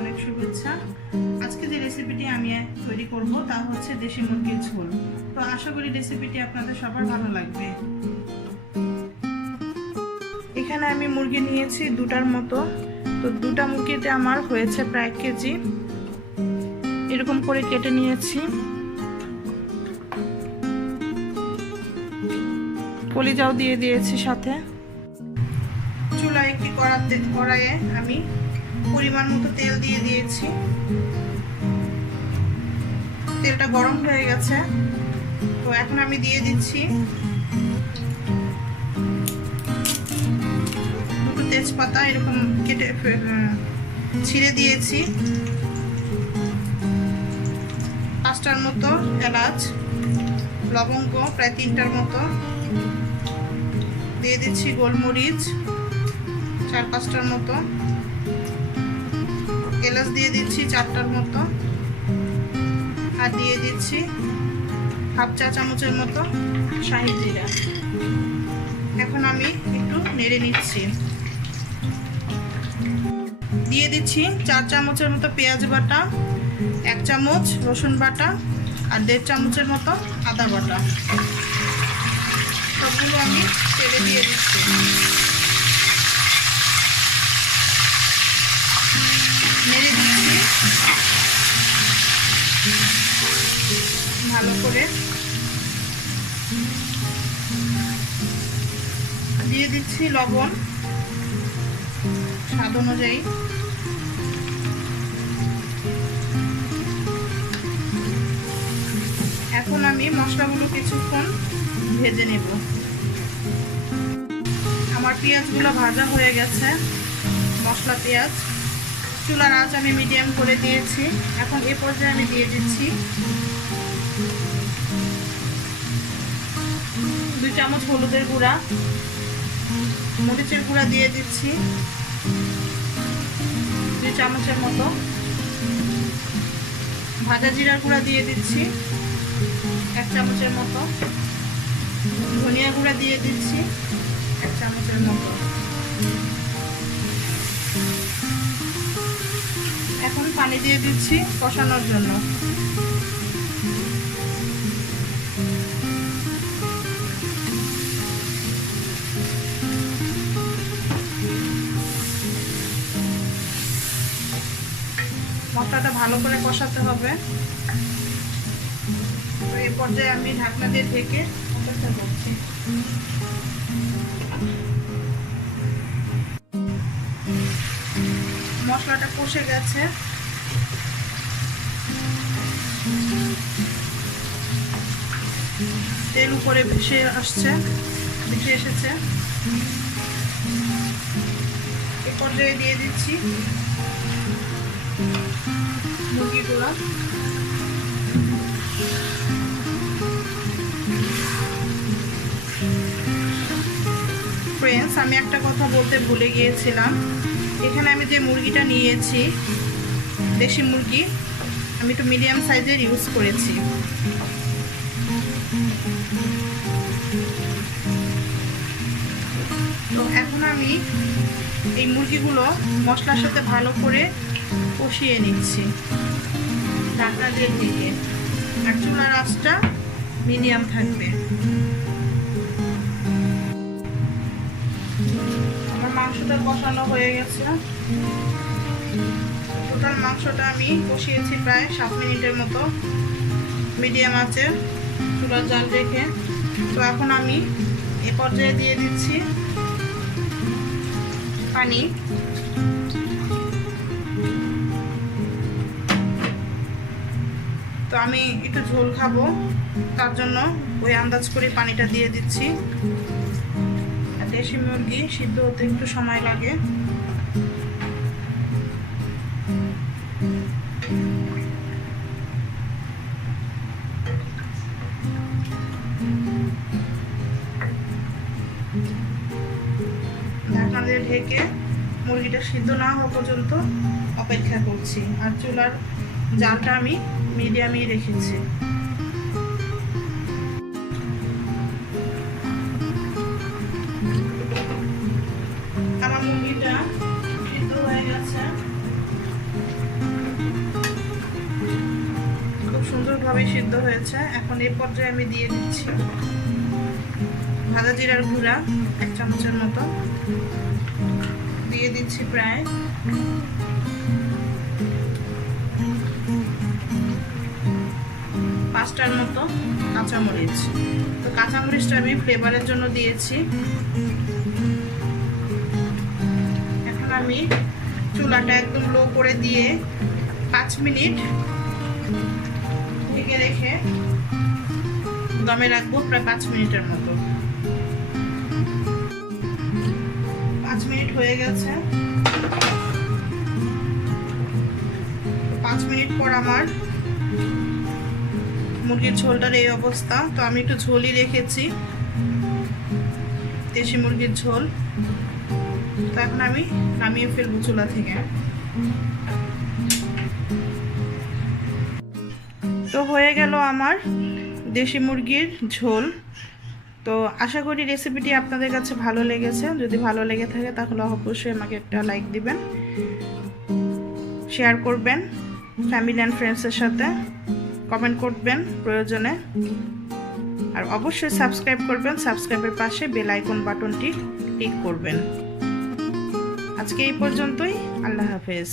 অনেক শুভেচ্ছা। আজকে যে রেসিপিটি আমি তৈরি করব তা হচ্ছে দেশি মুরগির ঝোল। তো আশা করি রেসিপিটি আপনাদের সবার ভালো লাগবে। এখানে আমি মুরগি নিয়েছি দুটার মতো। তো দুটা মুরগিতে আমার হয়েছে প্রায় 1 কেজি। এরকম করে কেটে নিয়েছি। কলিজাও দিয়ে দিয়েছি সাথে। চুলায় একটি কড়াইয়ে আমি পরিমাণ মতো তেল দিয়ে দিয়েছি। তেলটা গরম হয়ে গেছে। তো এখন আমি দিয়ে দিচ্ছি দুটো তেজপাতা, এরকম কেটে ছিঁড়ে দিয়েছি। 5টার মতো এলাচ, লবঙ্গ প্রায় 3টার মতো দিয়ে দিচ্ছি, গোলমরিচ 4-5টার মতো, এলাচ দিয়ে দিচ্ছি 4টার মতো, আর দিয়ে দিচ্ছি 1/2 চা চামচের মতো শাহি জিরা। এখন আমি একটু নেড়ে নিচ্ছি। দিয়ে দিচ্ছি 4 চামচের মতো পেঁয়াজ বাটা, 1 চামচ রসুন বাটা, আর 1.5 চামচের মতো আদা বাটা। সবগুলো আমি তেলে দিয়ে দিচ্ছি। নেড়ে দিচ্ছি ভালো করে। দিয়ে দিচ্ছি লবণ স্বাদ অনুযায়ী। এখন আমি মশলাগুলো কিছুক্ষণ ভেজে নেব। আমার পেঁয়াজগুলো ভাজা হয়ে গেছে, মশলা পেঁয়াজ। চুলার আঁচ আমি মিডিয়াম করে দিয়েছি। এখন এ পর্যায়ে আমি দিয়ে দিচ্ছি 2 চামচ হলুদের গুঁড়া, মরিচের গুঁড়া দিয়ে দিচ্ছি 2 চামচের মতো, ভাজা জিরার গুঁড়া দিয়ে দিচ্ছি 1 চামচের মতো, ধনিয়া গুঁড়া দিয়ে দিচ্ছি 1 চামচের মতো। এখন পানি দিয়ে দিচ্ছি কষানোর জন্য। মশলাটা ভালো করে কষাতে হবে। তো এই পর্যায়ে আমি ঢাকনা দিয়ে ঢেকে অপেক্ষা করছি। মশলাটা কষে গেছে। তেল উপরে ভেসে এসেছে। এ পর্যায়ে দিয়ে দিচ্ছি মুরগিগুলো। ফ্রেন্ডস, আমি একটা কথা বলতে ভুলে গিয়েছিলাম। এখানে আমি যে মুরগিটা নিয়েছি, দেশি মুরগি, আমি একটু মিডিয়াম সাইজের ইউজ করেছি। তো এখন আমি এই মুরগিগুলো মশলার সাথে ভালো করে কষিয়ে নিচ্ছি ঢাকনা দিয়ে ঢেকে। আর চুলার আঁচটা মিডিয়াম থাকবে। আমার মাংসটা কষানো হয়ে গেছে। টোটাল মাংসটা আমি কষিয়েছি প্রায় 7 মিনিটের মতো মিডিয়াম আঁচে চুলার জাল রেখে। তো এখন আমি এ পর্যায়ে দিয়ে দিচ্ছি পানি। তো আমি একটু ঝোল খাবো, তার জন্য ওই আন্দাজ করে পানিটা দিয়ে দিচ্ছি। দেশি মুরগি সিদ্ধ হতে একটু সময় লাগে। ঢাকনা দিয়ে ঢেকে মুরগিটা সিদ্ধ না হওয়া পর্যন্ত অপেক্ষা করছি। আর চুলার জালটা আমি মিডিয়ামই রেখেছি। আমার মুরগিটা সিদ্ধ হয়ে গেছে। সিদ্ধ হয়েছে। এখন এই পর্যায়ে আমি দিয়ে দিচ্ছি ভাজা জিরার গুঁড়া 1 চামচের মতো, দিয়ে দিচ্ছি প্রায় 5টার মতো কাঁচামরিচ। তো কাঁচামরিচটা আমি ফ্লেভারের জন্য দিয়েছি। এখন আমি চুলাটা একদম লো করে দিয়ে 5 মিনিট ঢেকে রেখে দমে রাখবো প্রায় 5 মিনিটের মতো। 5 মিনিট হয়ে গেছে। 5 মিনিট পর আমার মুরগির ঝোলটার এই অবস্থা। তো আমি একটু ঝোলই রেখেছি, দেশি মুরগির ঝোল। তো এখন আমি নামিয়ে ফেলবো চুলা থেকে। তো হয়ে গেল আমার দেশি মুরগির ঝোল। তো আশা করি রেসিপিটি আপনাদের কাছে ভালো লেগেছে। যদি ভালো লেগে থাকে তাহলে অবশ্যই আমাকে একটা লাইক দিবেন, শেয়ার করবেন ফ্যামিলি অ্যান্ড ফ্রেন্ডসের সাথে, কমেন্ট করবেন প্রয়োজনে, আর অবশ্যই সাবস্ক্রাইব করবেন। সাবস্ক্রাইবের পাশে বেল আইকন বাটনটি ক্লিক করবেন। আজকে এই পর্যন্তই। আল্লাহ হাফেজ।